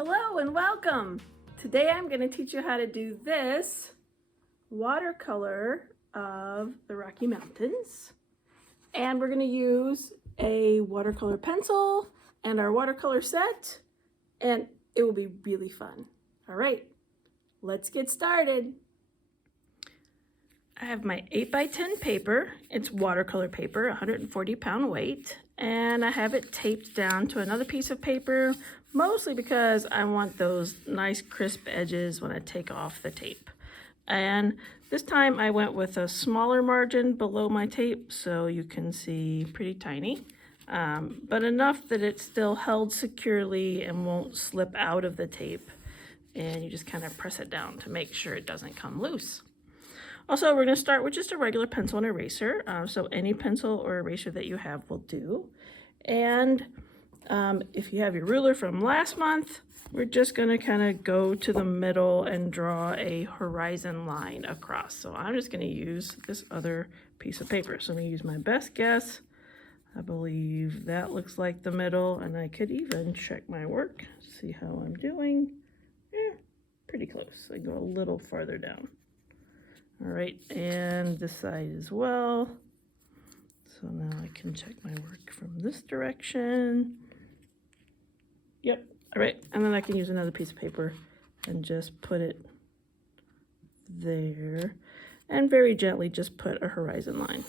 Hello and welcome! Today I'm going to teach you how to do this watercolor of the Rocky Mountains. And we're going to use a watercolor pencil and our watercolor set, and it will be really fun. All right, let's get started. I have my 8x10 paper. It's watercolor paper, 140-pound weight, and I have it taped down to another piece of paper, mostly because I want those nice crisp edges when I take off the tape. And this time I went with a smaller margin below my tape, so you can see pretty tiny, but enough that it's still held securely and won't slip out of the tape. And you just kind of press it down to make sure it doesn't come loose. Also, we're going to start with just a regular pencil and eraser. So any pencil or eraser that you have will do. And if you have your ruler from last month, we're just going to kind of go to the middle and draw a horizon line across. So I'm just going to use this other piece of paper. So I'm going to use my best guess. I believe that looks like the middle, and I could even check my work, see how I'm doing. Yeah, pretty close. I go a little farther down. All right, and this side as well. So now I can check my work from this direction. Yep, all right, and then I can use another piece of paper and just put it there and very gently just put a horizon line.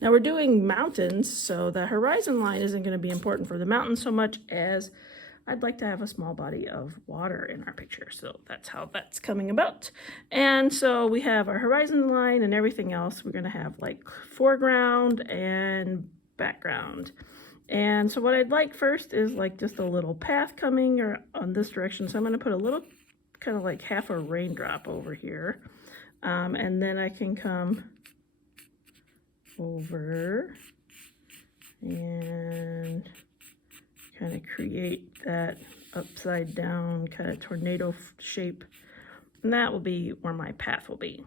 Now we're doing mountains, so the horizon line isn't going to be important for the mountain so much as I'd like to have a small body of water in our picture, so that's how that's coming about. And so we have our horizon line and everything else. We're going to have like foreground and background. And so what I'd like first is like just a little path coming or on this direction. So I'm going to put a little kind of like half a raindrop over here. And then I can come over and kind of create that upside down kind of tornado shape, and that will be where my path will be.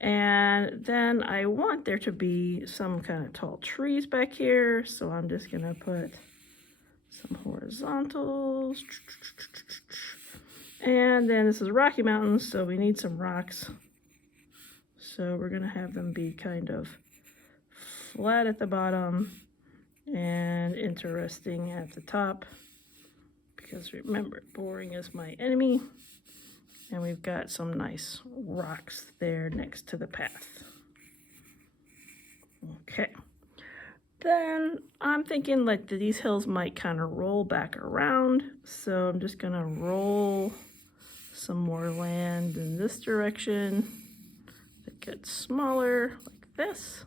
And then I want there to be some kind of tall trees back here, so I'm just gonna put some horizontals, and then this is Rocky Mountains, so we need some rocks, so we're gonna have them be kind of flat at the bottom and interesting at the top, because remember, boring is my enemy. And we've got some nice rocks there next to the path. Okay, then I'm thinking like these hills might kind of roll back around, so I'm just gonna roll some more land in this direction that gets smaller like this.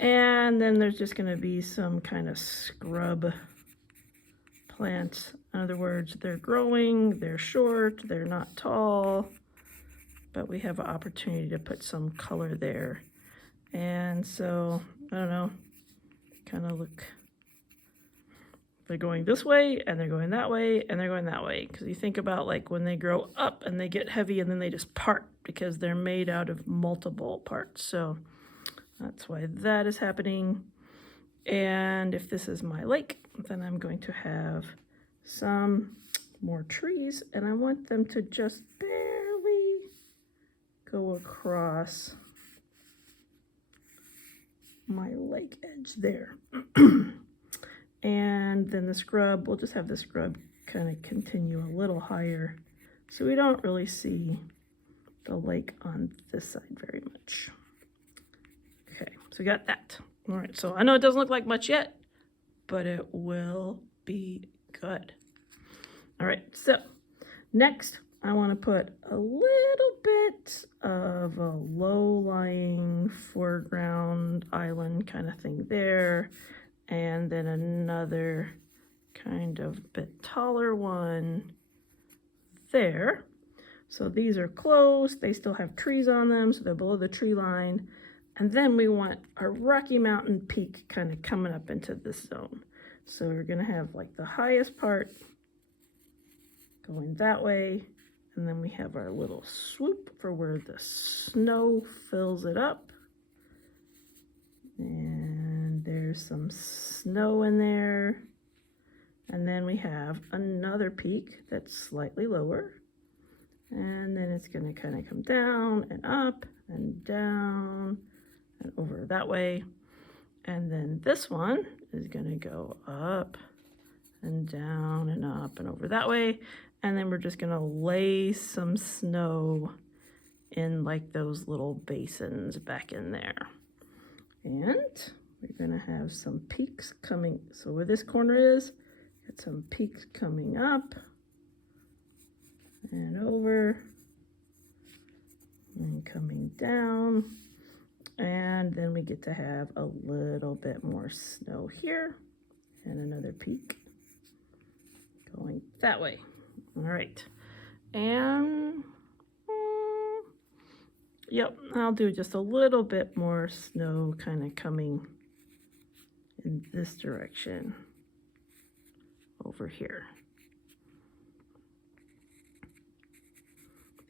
And then there's just going to be some kind of scrub plants. In other words, they're growing, they're short, they're not tall, but we have an opportunity to put some color there. And so, I don't know, kind of look, they're going this way, and they're going that way, and they're going that way. Because you think about like when they grow up and they get heavy and then they just part because they're made out of multiple parts. So that's why that is happening. And if this is my lake, then I'm going to have some more trees, and I want them to just barely go across my lake edge there. And then the scrub, we'll just have the scrub kind of continue a little higher, so we don't really see the lake on this side very much. Okay, so we got that. All right, so I know it doesn't look like much yet, but it will be good. All right, so next I want to put a little bit of a low-lying foreground island kind of thing there, and then another kind of bit taller one there. So these are close, they still have trees on them, so they're below the tree line. And then we want a Rocky Mountain peak kind of coming up into this zone. So we're going to have like the highest part going that way. And then we have our little swoop for where the snow fills it up. And there's some snow in there. And then we have another peak that's slightly lower. And then it's going to kind of come down and up and down and over that way. And then this one is going to go up and down and up and over that way. And then we're just going to lay some snow in like those little basins back in there. And we're going to have some peaks coming. So where this corner is, got some peaks coming up and over and coming down. And then we get to have a little bit more snow here and another peak going that way. All right. And yep, I'll do just a little bit more snow kind of coming in this direction over here.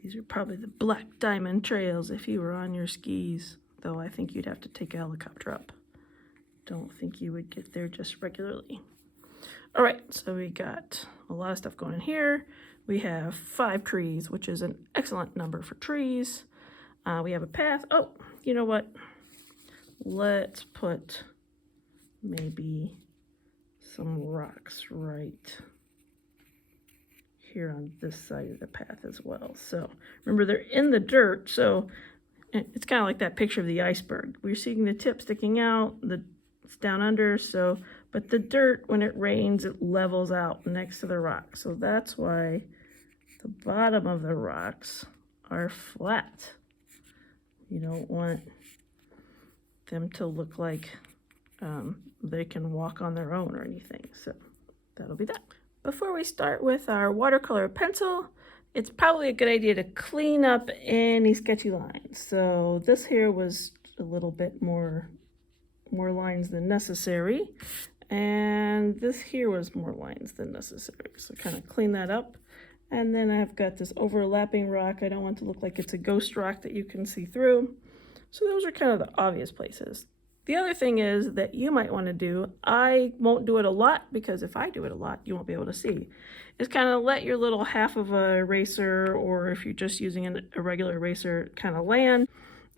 These are probably the Black Diamond trails if you were on your skis, though I think you'd have to take a helicopter up. Don't think you would get there just regularly. All right, so we got a lot of stuff going in here. We have 5 trees, which is an excellent number for trees. We have a path. Oh, you know what? Let's put maybe some rocks right here on this side of the path as well. So remember, they're in the dirt, so it's kind of like that picture of the iceberg. We're seeing the tip sticking out, it's down under, so, but the dirt, when it rains, it levels out next to the rock. So that's why the bottom of the rocks are flat. You don't want them to look like they can walk on their own or anything. So that'll be that. Before we start with our watercolor pencil, it's probably a good idea to clean up any sketchy lines. So this here was a little bit more lines than necessary. And this here was more lines than necessary. So kind of clean that up. And then I've got this overlapping rock. I don't want it to look like it's a ghost rock that you can see through. So those are kind of the obvious places. The other thing is that you might want to do, I won't do it a lot because if I do it a lot, you won't be able to see, is kind of let your little half of a eraser, or if you're just using a regular eraser, kind of land.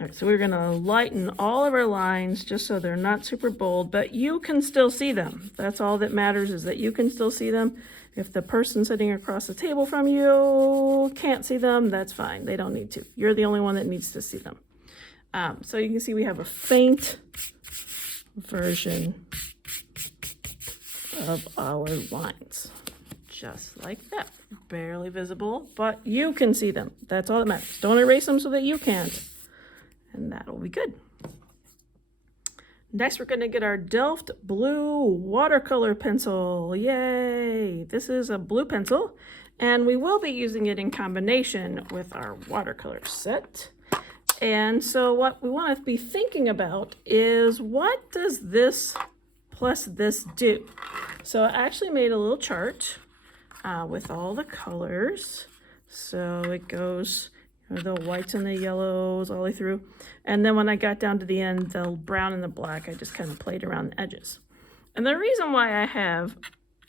All right, so we're going to lighten all of our lines just so they're not super bold, but you can still see them. That's all that matters, is that you can still see them. If the person sitting across the table from you can't see them, that's fine. They don't need to. You're the only one that needs to see them. So you can see we have a faint version of our lines, just like that. Barely visible, but you can see them. That's all that matters. Don't erase them so that you can't, and that'll be good. Next, we're going to get our Delft Blue watercolor pencil. Yay! This is a blue pencil, and we will be using it in combination with our watercolor set. And so what we want to be thinking about is, what does this plus this do? So I actually made a little chart with all the colors. So it goes, the whites and the yellows all the way through. And then when I got down to the end, the brown and the black, I just kind of played around the edges. And the reason why I have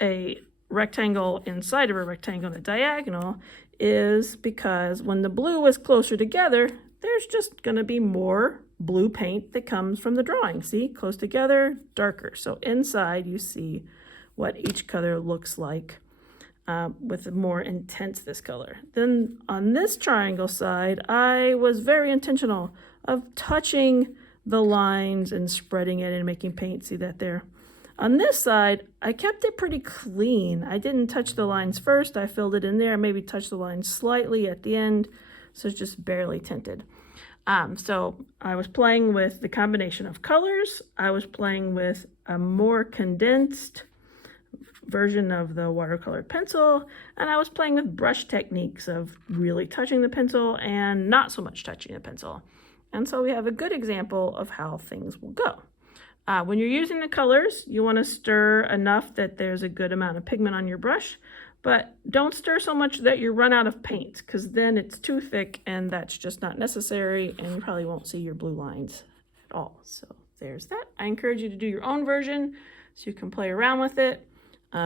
a rectangle inside of a rectangle in a diagonal is because when the blue is closer together, there's just going to be more blue paint that comes from the drawing. See, close together, darker. So inside you see what each color looks like with a more intense this color. Then on this triangle side, I was very intentional of touching the lines and spreading it and making paint. See that there? On this side, I kept it pretty clean. I didn't touch the lines first. I filled it in there, maybe touched the lines slightly at the end. So it's just barely tinted. So I was playing with the combination of colors. I was playing with a more condensed version of the watercolor pencil, and I was playing with brush techniques of really touching the pencil and not so much touching the pencil. And so we have a good example of how things will go. When you're using the colors, you want to stir enough that there's a good amount of pigment on your brush. But don't stir so much that you run out of paint, because then it's too thick and that's just not necessary, and you probably won't see your blue lines at all. So there's that. I encourage you to do your own version so you can play around with it.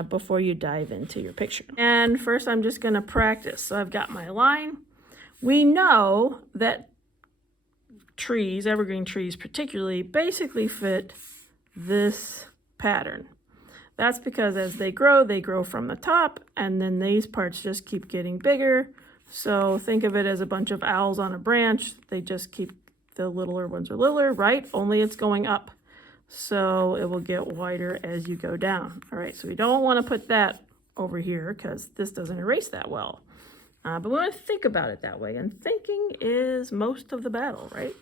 before you dive into your picture. And first I'm just gonna practice. So I've got my line. We know that trees, evergreen trees particularly, basically fit this pattern. That's because as they grow from the top, and then these parts just keep getting bigger. So think of it as a bunch of owls on a branch. They just keep, the littler ones are littler, right? Only it's going up. So it will get wider as you go down. All right, so we don't want to put that over here because this doesn't erase that well. But we want to think about it that way. And thinking is most of the battle, right?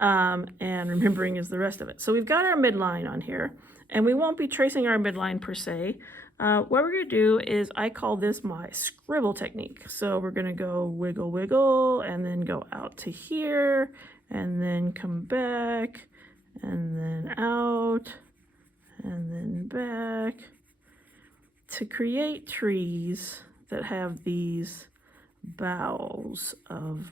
And remembering is the rest of it. So we've got our midline on here. And we won't be tracing our midline per se. What we're going to do is, I call this my scribble technique. So we're going to go wiggle, wiggle, and then go out to here, and then come back, and then out, and then back, to create trees that have these boughs of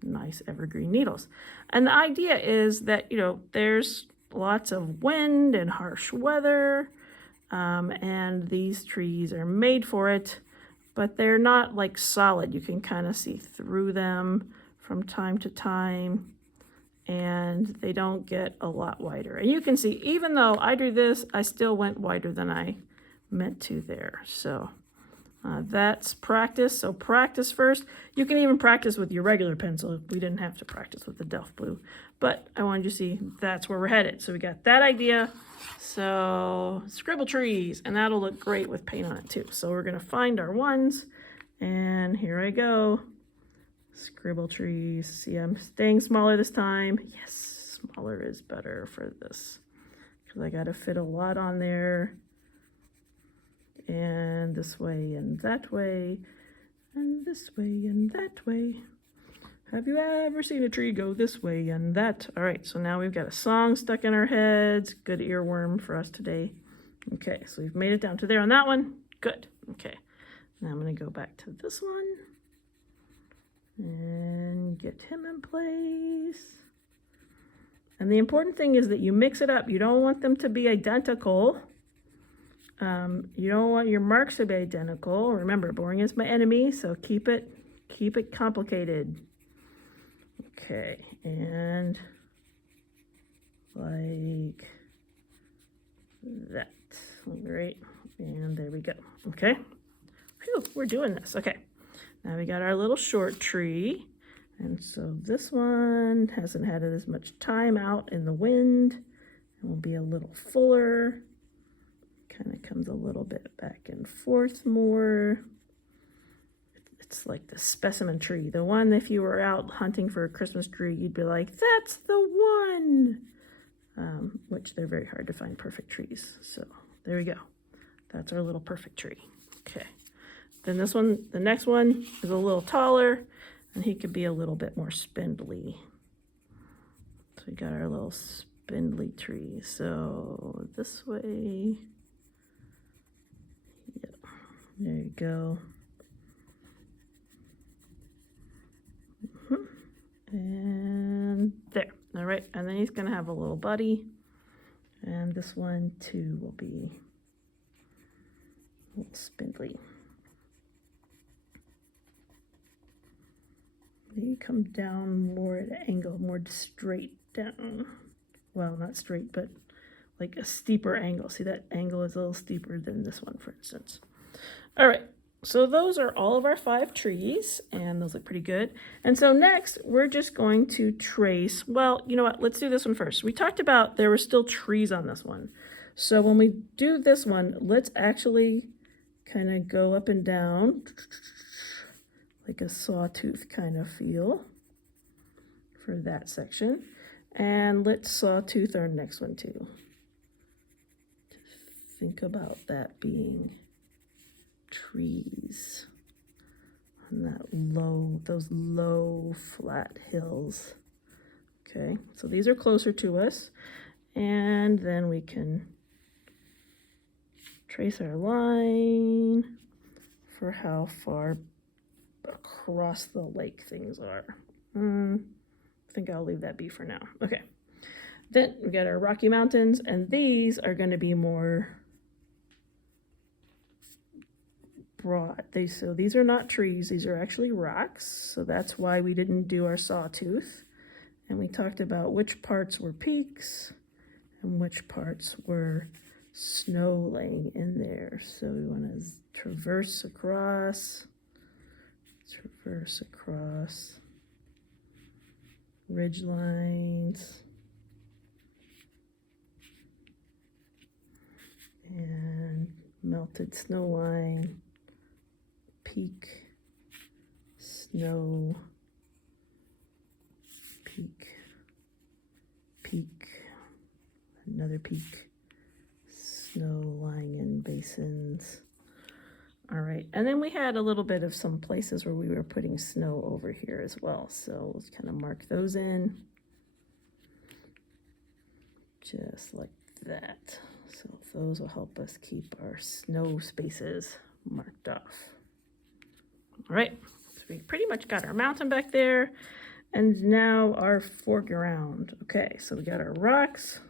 nice evergreen needles. And the idea is that, you know, there's lots of wind and harsh weather, and these trees are made for it, but they're not like solid. You can kind of see through them from time to time, and they don't get a lot wider. And you can see, even though I drew this, I still went wider than I meant to there. So that's practice. So practice first. You can even practice with your regular pencil. We didn't have to practice with the Delft Blue, but I wanted you to see that's where we're headed. So we got that idea. So scribble trees, and that'll look great with paint on it too. So we're going to find our ones, and here I go. Scribble trees. See, I'm staying smaller this time. Yes, smaller is better for this because I got to fit a lot on there. And this way and that way, and this way and that way. Have you ever seen a tree go this way and that? All right, so now we've got a song stuck in our heads. Good earworm for us today. Okay, so we've made it down to there on that one. Good. Okay, now I'm going to go back to this one and get him in place. And the important thing is that you mix it up. You don't want them to be identical. You don't want your marks to be identical. Remember, boring is my enemy, so keep it complicated. Okay, and like that. Great, and there we go. Okay, phew, we're doing this. Okay, now we got our little short tree, and so this one hasn't had as much time out in the wind, and will be a little fuller. Kind of comes a little bit back and forth more. It's like the specimen tree. The one, if you were out hunting for a Christmas tree, you'd be like, that's the one. Which they're very hard to find perfect trees. So there we go. That's our little perfect tree. Okay. Then this one, the next one is a little taller, and he could be a little bit more spindly. So we got our little spindly tree. So this way. There you go. And there. All right. And then he's going to have a little buddy. And this one, too, will be a little spindly. They come down more at an angle, more straight down. Well, not straight, but like a steeper angle. See, that angle is a little steeper than this one, for instance. All right, so those are all of our 5 trees, and those look pretty good. And so next, we're just going to trace, well, you know what, let's do this one first. We talked about there were still trees on this one. So when we do this one, let's actually kind of go up and down, like a sawtooth kind of feel for that section. And let's sawtooth our next one too. Just think about that being trees on that those low flat hills. Okay, so these are closer to us, and then we can trace our line for how far across the lake things are. I think I'll leave that be for now. Okay, then we got our Rocky Mountains, and these are going to be more brought. So these are not trees, these are actually rocks. So that's why we didn't do our sawtooth. And we talked about which parts were peaks and which parts were snow laying in there. So we want to traverse across ridge lines. And melted snow line, peak, snow, peak, peak, another peak, snow lying in basins. All right, and then we had a little bit of some places where we were putting snow over here as well. So let's kind of mark those in, just like that. So those will help us keep our snow spaces marked off. All right, so we pretty much got our mountain back there. And now our foreground. Okay, so we got our rocks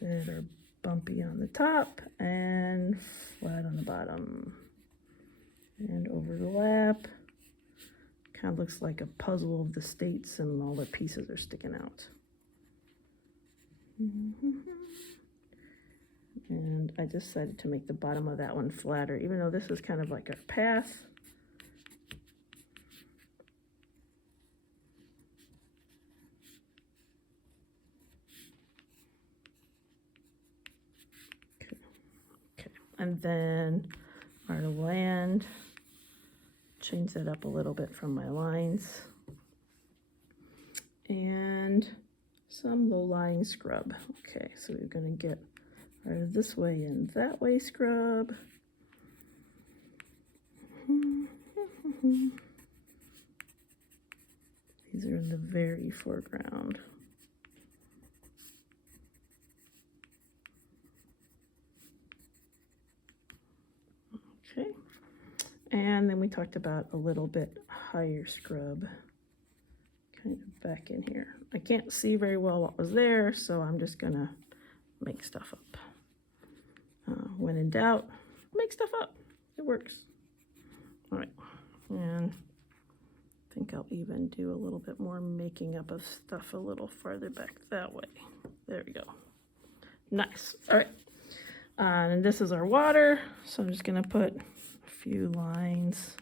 that are bumpy on the top and flat on the bottom. And over the lap. Kind of looks like a puzzle of the states and all the pieces are sticking out. And I decided to make the bottom of that one flatter, even though this is kind of like our path. Okay. And then our land, change that up a little bit from my lines. And some low-lying scrub. Okay, so we're going to get our this way and that way scrub. These are in the very foreground. Okay, and then we talked about a little bit higher scrub, kind of back in here. I can't see very well what was there, so I'm just gonna make stuff up. When in doubt, make stuff up. It works. All right, and I think I'll even do a little bit more making up of stuff a little farther back that way. There we go. Nice. All right, and this is our water, so I'm just gonna put a few lines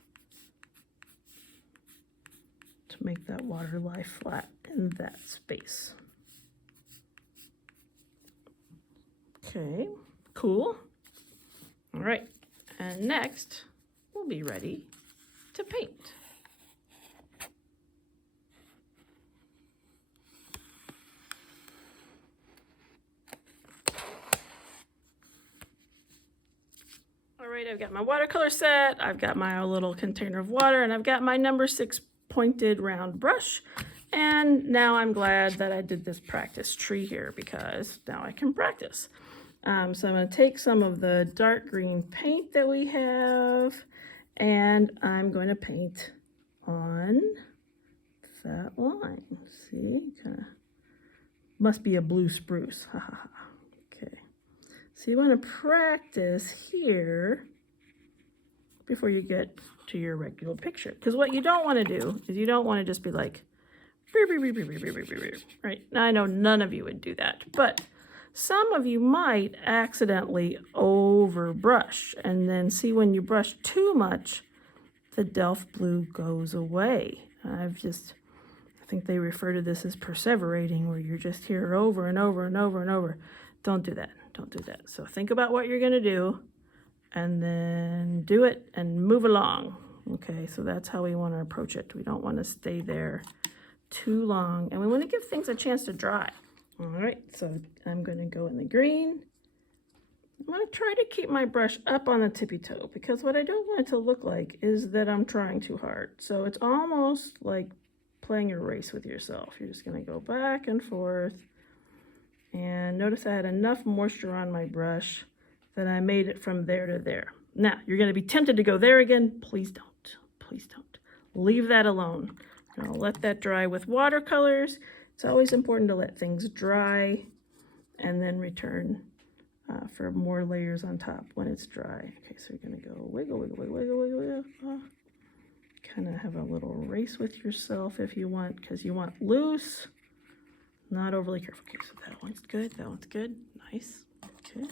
to make that water lie flat in that space. Okay, cool. All right, and next we'll be ready to paint. All right, I've got my watercolor set, I've got my little container of water, and I've got my number 6 pointed round brush. And now I'm glad that I did this practice tree here because now I can practice. So I'm going to take some of the dark green paint that we have, and I'm going to paint on that line. See, kind of must be a blue spruce. Ha ha ha. Okay. So you want to practice here before you get to your regular picture, because what you don't want to do is you don't want to just be like, right? Now I know none of you would do that, but some of you might accidentally overbrush, and then see when you brush too much, the Delft blue goes away. I think they refer to this as perseverating, where you're just here over and over and over and over. Don't do that. Don't do that. So think about what you're going to do, and then do it and move along. Okay, so that's how we want to approach it. We don't want to stay there too long, and we want to give things a chance to dry. All right, so I'm going to go in the green. I'm going to try to keep my brush up on the tippy toe, because what I don't want it to look like is that I'm trying too hard. So it's almost like playing a race with yourself. You're just going to go back and forth. And notice I had enough moisture on my brush that I made it from there to there. Now, you're going to be tempted to go there again. Please don't. Please don't. Leave that alone. I'll let that dry. With watercolors, it's always important to let things dry and then return for more layers on top when it's dry. Okay, so you're gonna go wiggle, wiggle, wiggle, wiggle, wiggle, wiggle. Kind of have a little race with yourself if you want, because you want loose, not overly careful. Okay, so that one's good, that one's good, nice. Okay,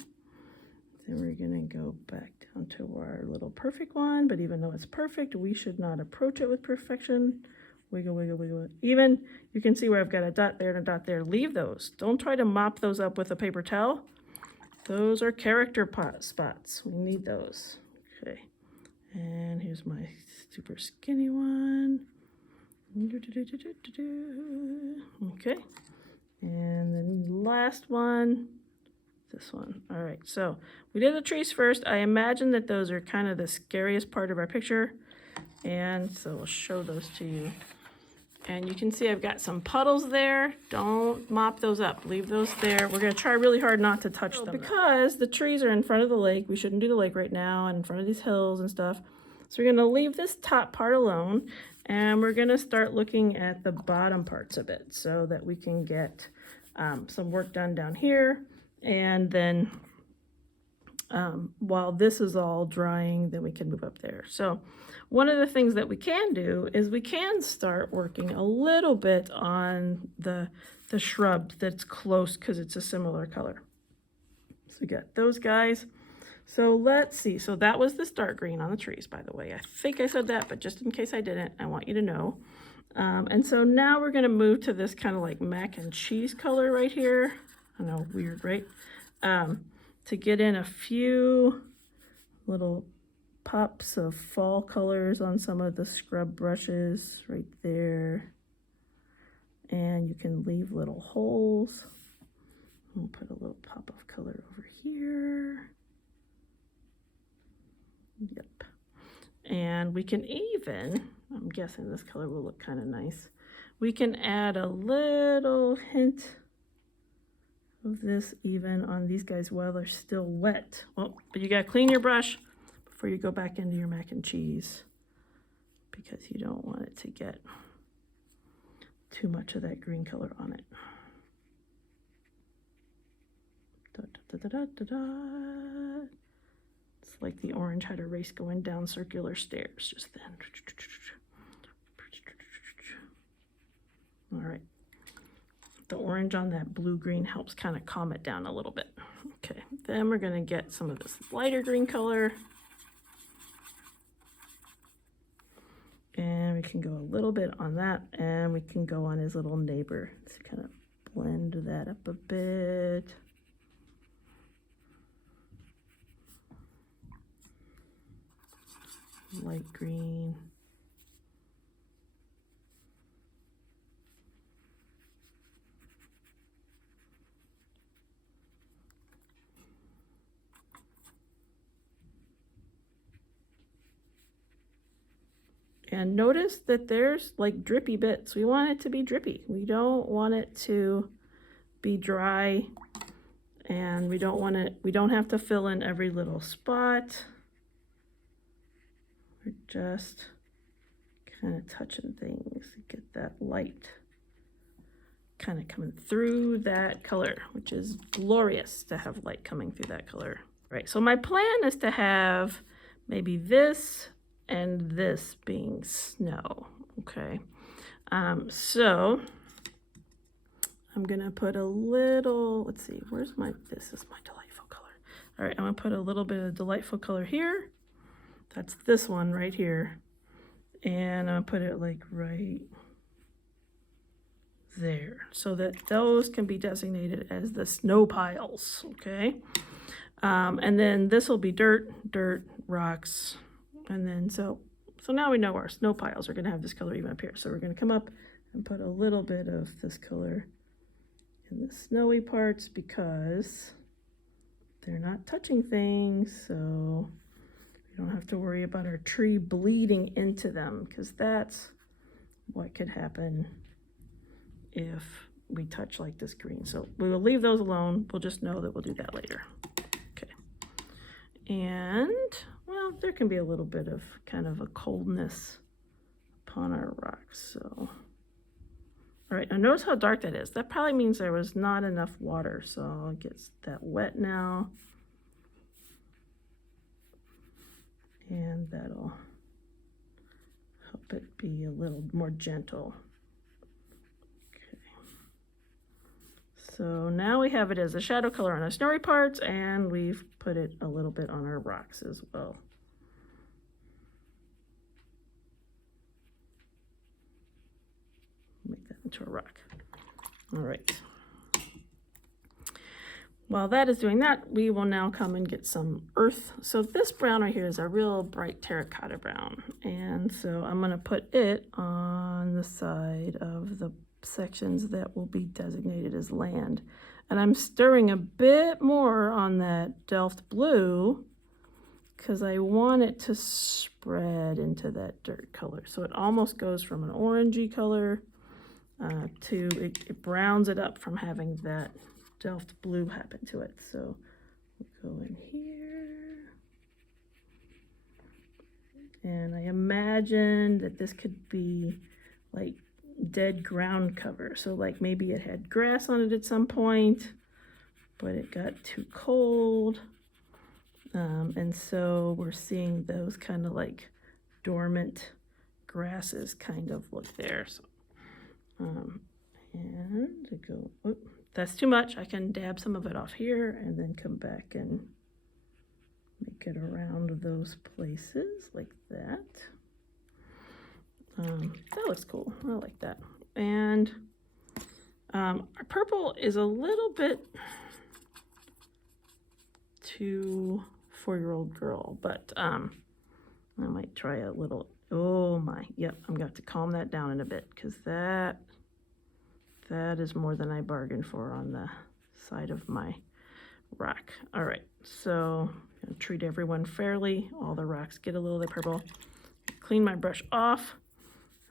then we're gonna go back down to our little perfect one, but even though it's perfect, we should not approach it with perfection. Wiggle, wiggle, wiggle. Even, you can see where I've got a dot there and a dot there. Leave those. Don't try to mop those up with a paper towel. Those are character spots. We need those. Okay. And here's my super skinny one. Okay. And then last one, this one. All right, so we did the trees first. I imagine that those are kind of the scariest part of our picture. And so we'll show those to you. And you can see I've got some puddles there. Don't mop those up. Leave those there. We're going to try really hard not to touch them. Because the trees are in front of the lake, we shouldn't do the lake right now, and in front of these hills and stuff. So we're going to leave this top part alone, and we're going to start looking at the bottom parts of it so that we can get some work done down here. And then while this is all drying, then we can move up there. So one of the things that we can do is we can start working a little bit on the shrub that's close, because it's a similar color. So we got those guys. So let's see. So that was this dark green on the trees, by the way. I think I said that, but just in case I didn't, I want you to know. And so now we're going to move to this kind of like mac and cheese color right here. I know, weird, right? To get in a few little pops of fall colors on some of the scrub brushes right there. And you can leave little holes. We'll put a little pop of color over here. Yep. And we can even, I'm guessing this color will look kind of nice. We can add a little hint of this even on these guys while they're still wet. Oh, but you gotta clean your brush before you go back into your mac and cheese, because you don't want it to get too much of that green color on it. Da, da, da, da, da, da. It's like the orange had a race going down circular stairs just then. All right. The orange on that blue-green helps kind of calm it down a little bit. Okay, then we're going to get some of this lighter green color. And we can go a little bit on that, and we can go on his little neighbor. Let's kind of blend that up a bit. Light green. And notice that there's like drippy bits. We want it to be drippy. We don't want it to be dry, and we don't have to fill in every little spot. We're just kind of touching things to get that light kind of coming through that color, which is glorious to have light coming through that color. Right, so my plan is to have maybe this and this being snow, okay? So I'm gonna put a little, let's see, this is my delightful color. All right, I'm gonna put a little bit of delightful color here. That's this one right here. And I'm gonna put it like right there, so that those can be designated as the snow piles, okay? And then this will be dirt, rocks, and then so now we know our snow piles are going to have this color even up here. So we're going to come up and put a little bit of this color in the snowy parts, because they're not touching things, so we don't have to worry about our tree bleeding into them, because that's what could happen if we touch like this green. So we will leave those alone. We'll just know that we'll do that later. Okay. And well, there can be a little bit of kind of a coldness upon our rocks. So, All right, now notice how dark that is. That probably means there was not enough water, so I'll get that wet now. And that'll help it be a little more gentle. Okay. So now we have it as a shadow color on our snowy parts, and we've put it a little bit on our rocks as well. Make that into a rock. All right. While that is doing that, we will now come and get some earth. So this brown right here is a real bright terracotta brown. And so I'm gonna put it on the side of the sections that will be designated as land. And I'm stirring a bit more on that Delft blue because I want it to spread into that dirt color. So it almost goes from an orangey color to, it browns it up from having that Delft blue happen to it. So we'll go in here. And I imagine that this could be like dead ground cover. So like maybe it had grass on it at some point, but it got too cold. And so we're seeing those kind of like dormant grasses kind of look there. So, and to go, oh, that's too much. I can dab some of it off here and then come back and make it around those places like that. That looks cool. I like that. And our purple is a little bit too 4-year-old girl, but I might try a little. Oh my, yep, I'm going to have to calm that down in a bit because that is more than I bargained for on the side of my rock. All right, so I'm gonna treat everyone fairly. All the rocks get a little bit purple. Clean my brush off.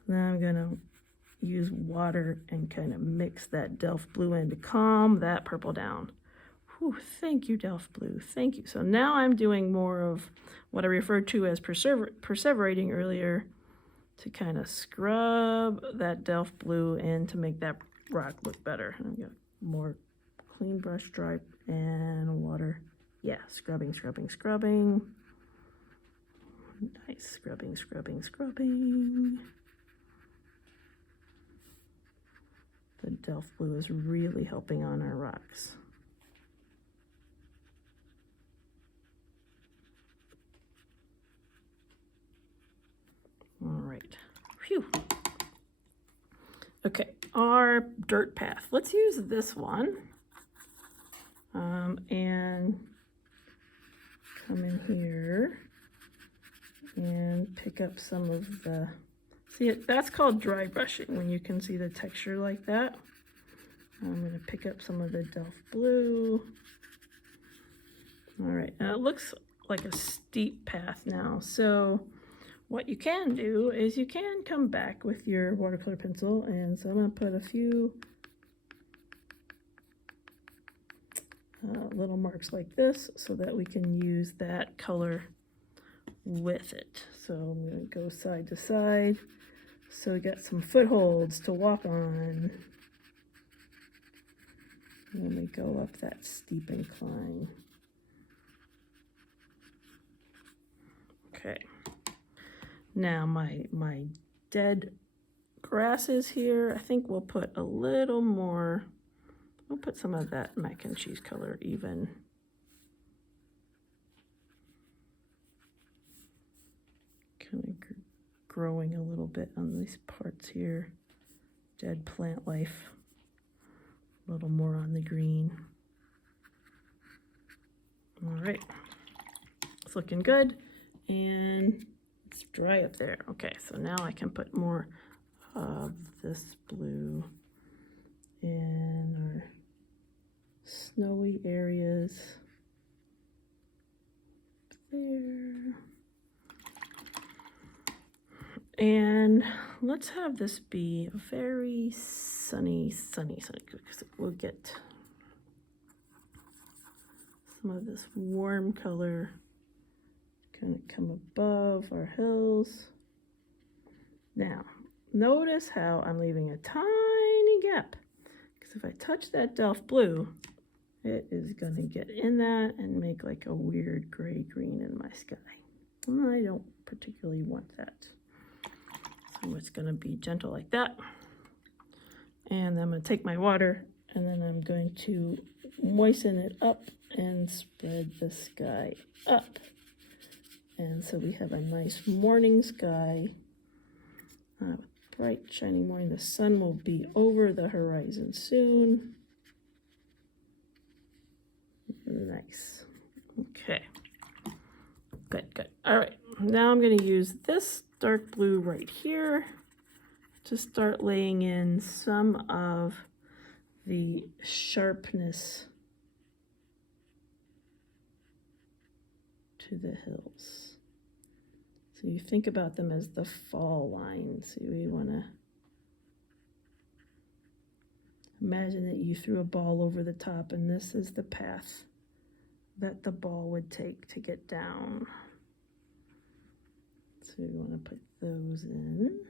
Then I'm gonna use water and kind of mix that Delft blue in to calm that purple down. Whew, thank you, Delft blue, thank you. So now I'm doing more of what I referred to as perseverating earlier to kind of scrub that Delft blue in to make that rock look better. And I've got more clean brush, dry, and water. Yeah, scrubbing, scrubbing, scrubbing. Nice, scrubbing, scrubbing, scrubbing. The Delft blue is really helping on our rocks. All right, phew. Okay, our dirt path. Let's use this one. And come in here and pick up some of the, see it, that's called dry brushing when you can see the texture like that. I'm going to pick up some of the Delft blue. All right, now it looks like a steep path now. So what you can do is you can come back with your watercolor pencil, and so I'm going to put a few little marks like this so that we can use that color with it. So I'm going to go side to side so we got some footholds to walk on when we go up that steep incline. Okay, now my dead grasses here, I think we'll put a little more. We'll put some of that mac and cheese color even. Kind of growing a little bit on these parts here. Dead plant life. A little more on the green. All right, it's looking good. And it's dry up there. Okay, so now I can put more of this blue in our snowy areas there. And let's have this be a very sunny, because we'll get some of this warm color kind of come above our hills. Now, notice how I'm leaving a tiny gap. Because if I touch that Delft blue, it is going to get in that and make like a weird gray-green in my sky. And I don't particularly want that. So it's going to be gentle like that. And I'm going to take my water and then I'm going to moisten it up and spread the sky up. And so we have a nice morning sky. Bright, shiny morning. The sun will be over the horizon soon. Nice. Okay. Good, good. All right. Now I'm going to use this dark blue right here to start laying in some of the sharpness to the hills. So you think about them as the fall lines. So we want to imagine that you threw a ball over the top and this is the path that the ball would take to get down. So we want to put those in.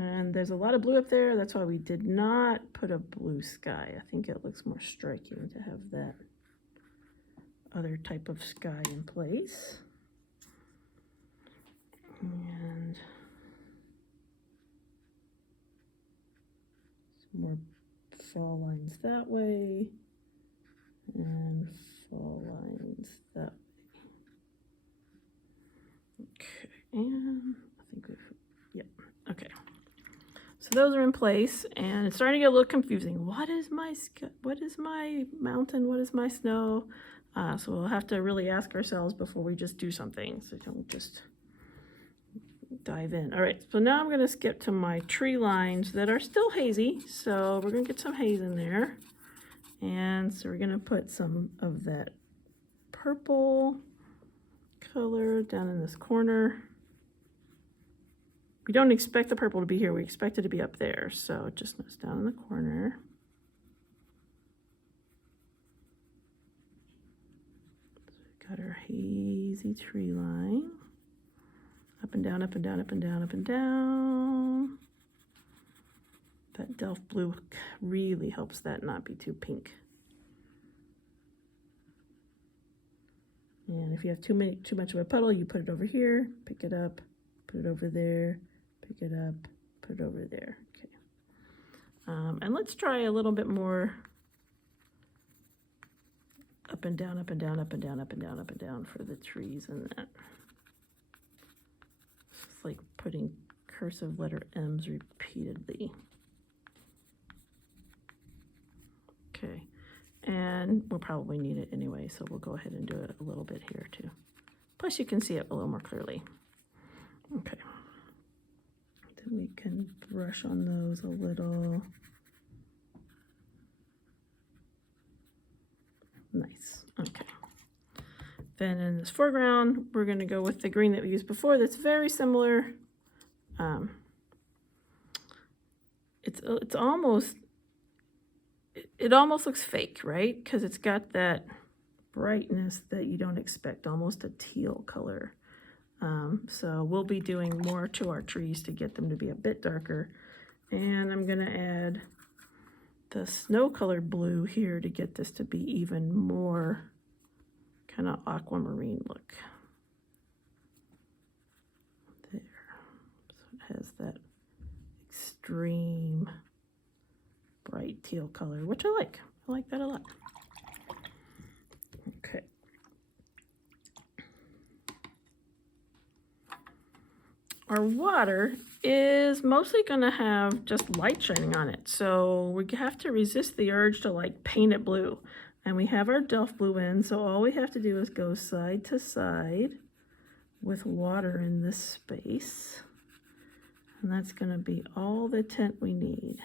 And there's a lot of blue up there. That's why we did not put a blue sky. I think it looks more striking to have that other type of sky in place. And some more fall lines that way. And fall lines that way. Okay, and I think we've, yep, okay. So those are in place, and it's starting to get a little confusing. What is my mountain? What is my snow? So we'll have to really ask ourselves before we just do something, so don't just dive in. All right, so now I'm going to skip to my tree lines that are still hazy. So we're going to get some haze in there. And so we're going to put some of that purple color down in this corner. We don't expect the purple to be here. We expect it to be up there. So it just goes down in the corner. So we've got our hazy tree line. Up and down, up and down, up and down, up and down. That Delft blue really helps that not be too pink. And if you have too much of a puddle, you put it over here, pick it up, put it over there, pick it up, put it over there. Okay. And let's try a little bit more up and down, up and down, up and down, up and down, up and down for the trees and that. It's like putting cursive letter M's repeatedly. Okay, and we'll probably need it anyway, so we'll go ahead and do it a little bit here too. Plus you can see it a little more clearly. Okay, then we can brush on those a little. Nice, okay. Then in this foreground, we're gonna go with the green that we used before that's very similar. It almost looks fake, right? Because it's got that brightness that you don't expect, almost a teal color. So we'll be doing more to our trees to get them to be a bit darker. And I'm gonna add the snow colored blue here to get this to be even more kind of aquamarine look. There, so it has that extreme bright teal color, which I like. I like that a lot. Okay. Our water is mostly going to have just light shining on it. So we have to resist the urge to like paint it blue. And we have our Delft blue in, so all we have to do is go side to side with water in this space. And that's going to be all the tint we need.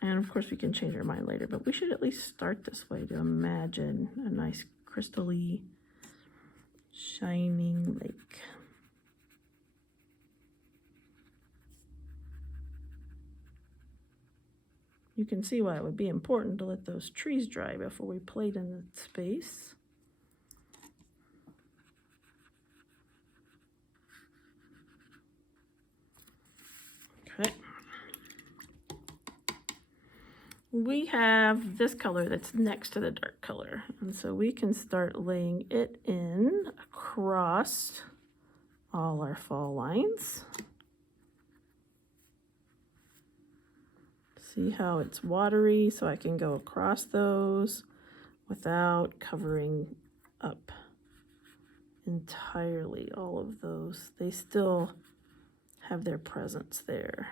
And of course we can change our mind later, but we should at least start this way to imagine a nice crystally shining lake. you can see why it would be important to let those trees dry before we played in the space. Okay. We have this color that's next to the dark color, and so we can start laying it in across all our fall lines. See how it's watery, so I can go across those without covering up entirely all of those. They still have their presence there.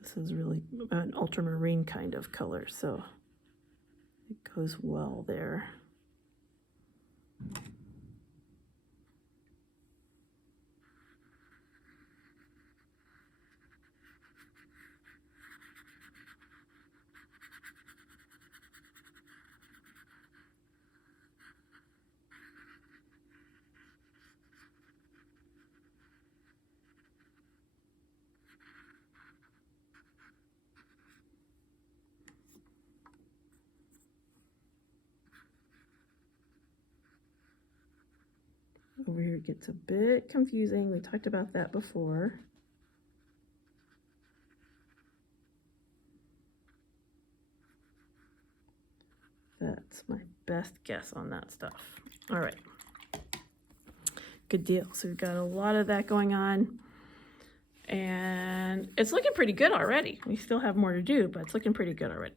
This is really an ultramarine kind of color, so it goes well there. Over here it gets a bit confusing. We talked about that before. That's my best guess on that stuff. All right. Good deal. So we've got a lot of that going on. And it's looking pretty good already. We still have more to do, but it's looking pretty good already.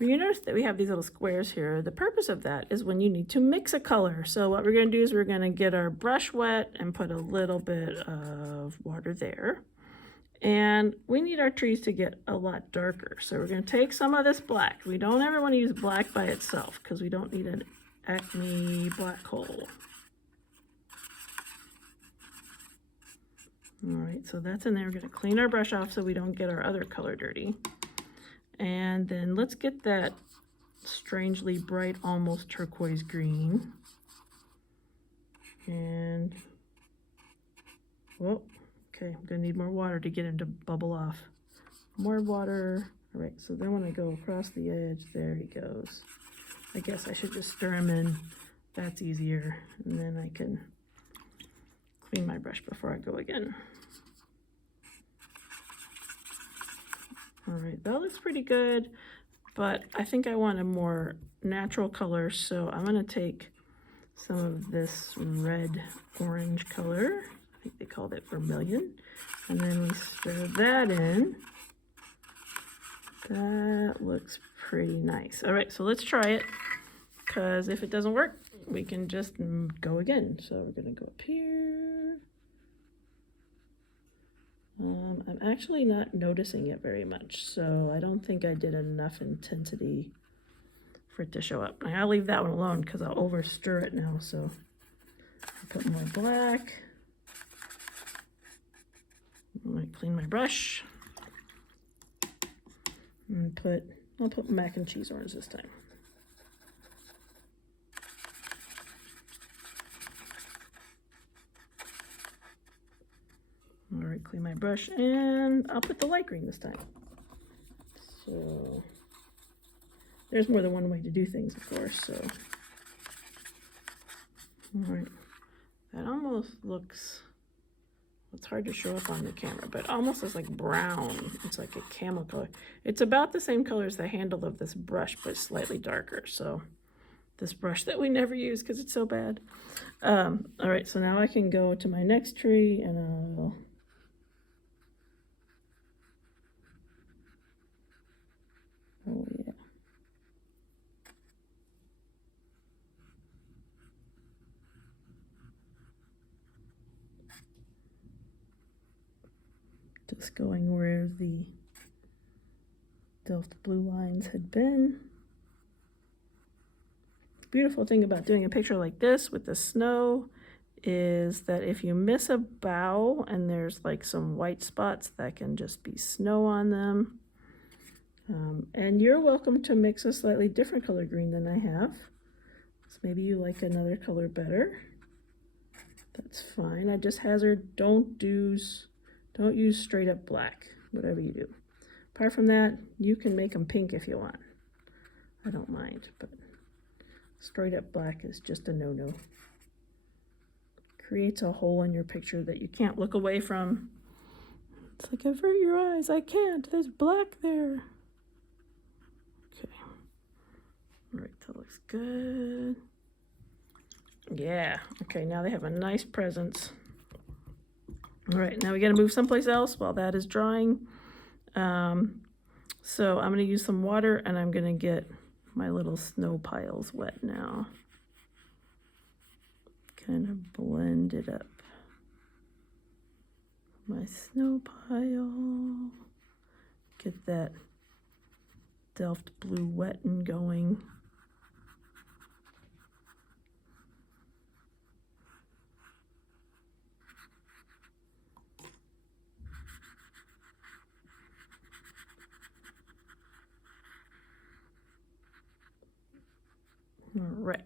You notice that we have these little squares here. The purpose of that is when you need to mix a color. So what we're going to do is we're going to get our brush wet and put a little bit of water there. And we need our trees to get a lot darker. So we're going to take some of this black. We don't ever want to use black by itself because we don't need an Acme black hole. All right, so that's in there. We're going to clean our brush off so we don't get our other color dirty. And then let's get that strangely bright, almost turquoise green. And, whoa, okay, I'm gonna need more water to get him to bubble off. More water. All right, so then when I go across the edge, there he goes. I guess I should just stir him in. That's easier. And then I can clean my brush before I go again. All right, that looks pretty good, but I think I want a more natural color, so I'm gonna take some of this red-orange color. I think they called it vermilion. And then we stir that in. That looks pretty nice. All right, so let's try it, because if it doesn't work, we can just go again. So we're gonna go up here. I'm actually not noticing it very much, so I don't think I did enough intensity for it to show up. I'll leave that one alone because I'll over stir it now. So I'll put more black. I might clean my brush and I'll put mac and cheese orange this time. All right, clean my brush, and I'll put the light green this time. So there's more than one way to do things, of course, so. All right, that almost looks, it's hard to show up on the camera, but almost looks like brown. It's like a camel color. It's about the same color as the handle of this brush, but slightly darker. So this brush that we never use because it's so bad. All right, so now I can go to my next tree and I'll oh yeah. Just going where the Delft blue lines had been. The beautiful thing about doing a picture like this with the snow is that if you miss a bough and there's like some white spots, that can just be snow on them. And you're welcome to mix a slightly different color green than I have. So maybe you like another color better. That's fine. I just hazard, don't use straight up black, whatever you do. Apart from that, you can make them pink if you want. I don't mind, but straight up black is just a no-no. Creates a hole in your picture that you can't look away from. It's like, avert your eyes. I can't. There's black there. Okay. All right, that looks good. Yeah. Okay, now they have a nice presence. All right, now we got to move someplace else while that is drying. So I'm going to use some water, and I'm going to get my little snow piles wet now. Kind of blend it up. My snow pile. Get that Delft blue wet and going. All right.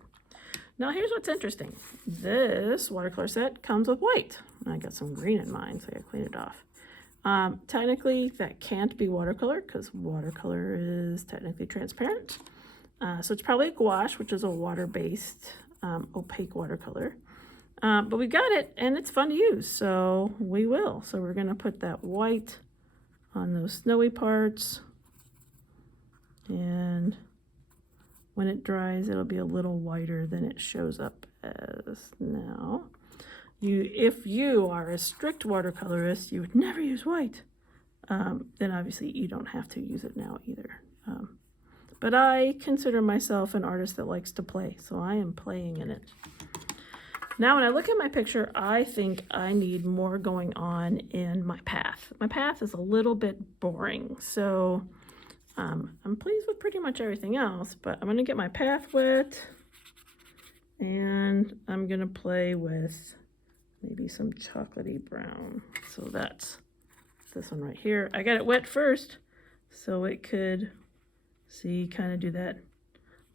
Now here's what's interesting. This watercolor set comes with white. I got some green in mine, so I gotta clean it off. Technically, that can't be watercolor because watercolor is technically transparent. So it's probably a gouache, which is a water-based opaque watercolor. But we got it, and it's fun to use, so we will. So we're gonna put that white on those snowy parts, and when it dries, it'll be a little whiter than it shows up as now. If you are a strict watercolorist, you would never use white. Then obviously you don't have to use it now either. But I consider myself an artist that likes to play, so I am playing in it. Now when I look at my picture, I think I need more going on in my path. My path is a little bit boring, so I'm pleased with pretty much everything else, but I'm going to get my path wet, and I'm going to play with maybe some chocolatey brown. So that's this one right here. I got it wet first, so it could, see, kind of do that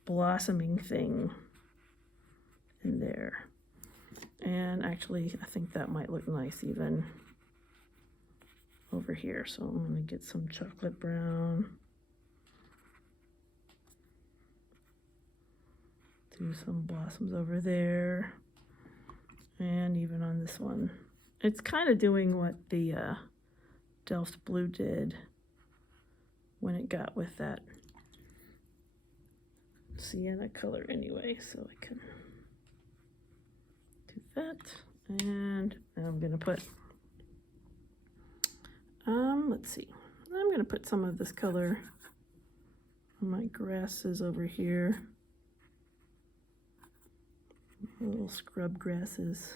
blossoming thing in there. And actually, I think that might look nice even over here. So I'm going to get some chocolate brown. Do some blossoms over there, and even on this one. It's kind of doing what the Delft blue did when it got with that sienna color anyway, so I can do that. And I'm gonna put, let's see, I'm gonna put some of this color on my grasses over here. Little scrub grasses.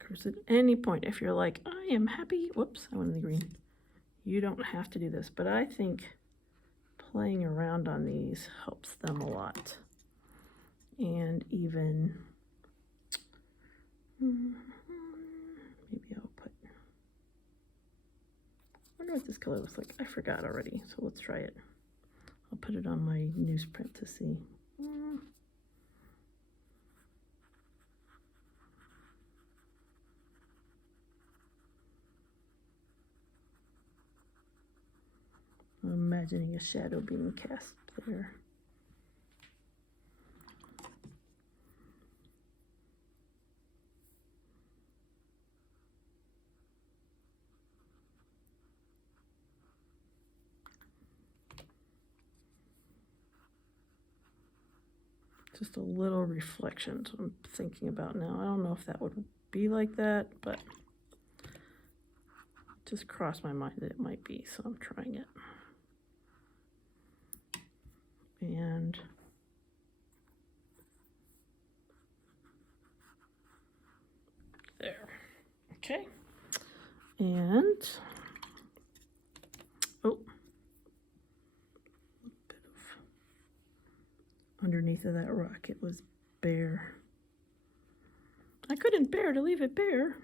Of course, at any point, if you're like, I am happy, whoops, I went in the green. You don't have to do this, but I think playing around on these helps them a lot. And even, maybe I'll put, I wonder what this color looks like. I forgot already, so let's try it. I'll put it on my newsprint to see. I'm imagining a shadow being cast there. Just a little reflection, so I'm thinking about now. I don't know if that would be like that, but it just crossed my mind that it might be, so I'm trying it. And there. Okay. And oh, underneath of that rock, it was bare. I couldn't bear to leave it bare.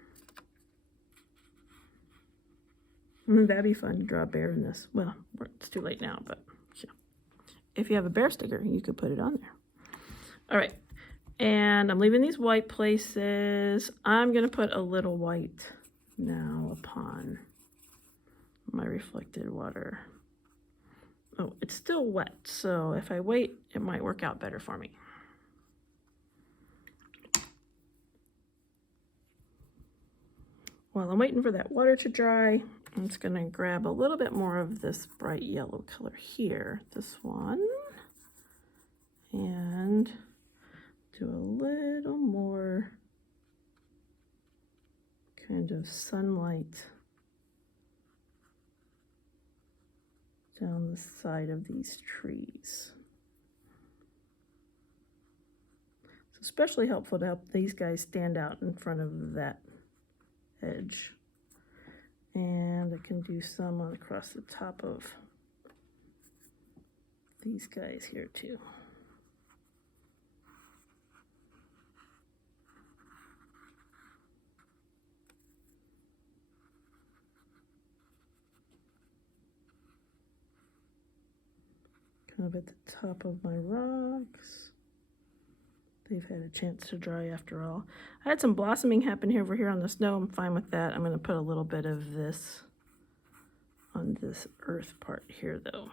That'd be fun to draw a bear in this. Well, it's too late now, but yeah. if you have a bear sticker, you could put it on there. All right, and I'm leaving these white places. I'm gonna put a little white now upon my reflected water. Oh, it's still wet, so if I wait, it might work out better for me. While I'm waiting for that water to dry, I'm just gonna grab a little bit more of this bright yellow color here, this one, and do a little more kind of sunlight down the side of these trees. It's especially helpful to help these guys stand out in front of that edge. And I can do some on across the top of these guys here too. Kind of at the top of my rocks. They've had a chance to dry after all. I had some blossoming happen here over here on the snow. I'm fine with that. I'm going to put a little bit of this on this earth part here though.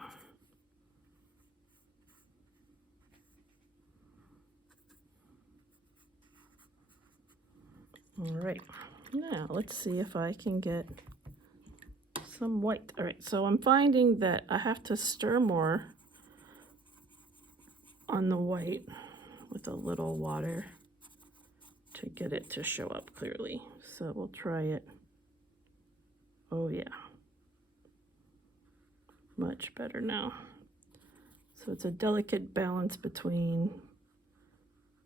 All right, now let's see if I can get some white. All right, so I'm finding that I have to stir more on the white with a little water to get it to show up clearly. So we'll try it. Oh yeah, much better now. So it's a delicate balance between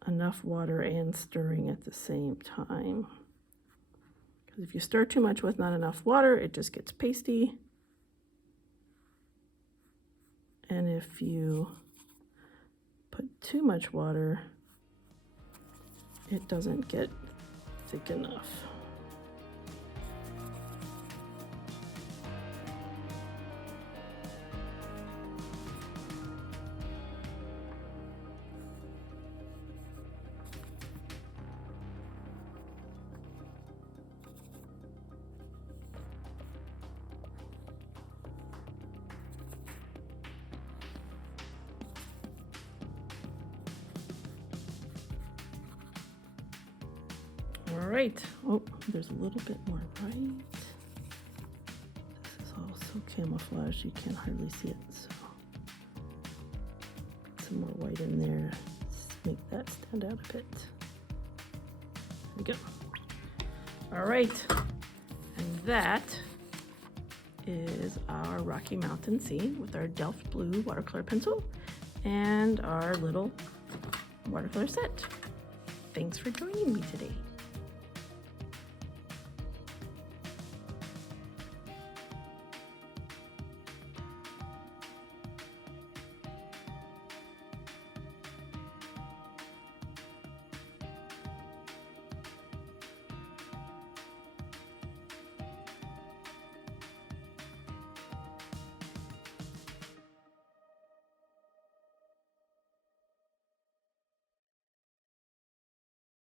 enough water and stirring at the same time. Because if you stir too much with not enough water, it just gets pasty. And if you put too much water, it doesn't get thick enough. All right. Oh, there's a little bit more white. This is all so camouflaged you can't hardly see it. So some more white in there. Let's make that stand out a bit. There we go. All right. And that is our Rocky Mountain scene with our Delft Blue watercolor pencil and our little watercolor set. Thanks for joining me today.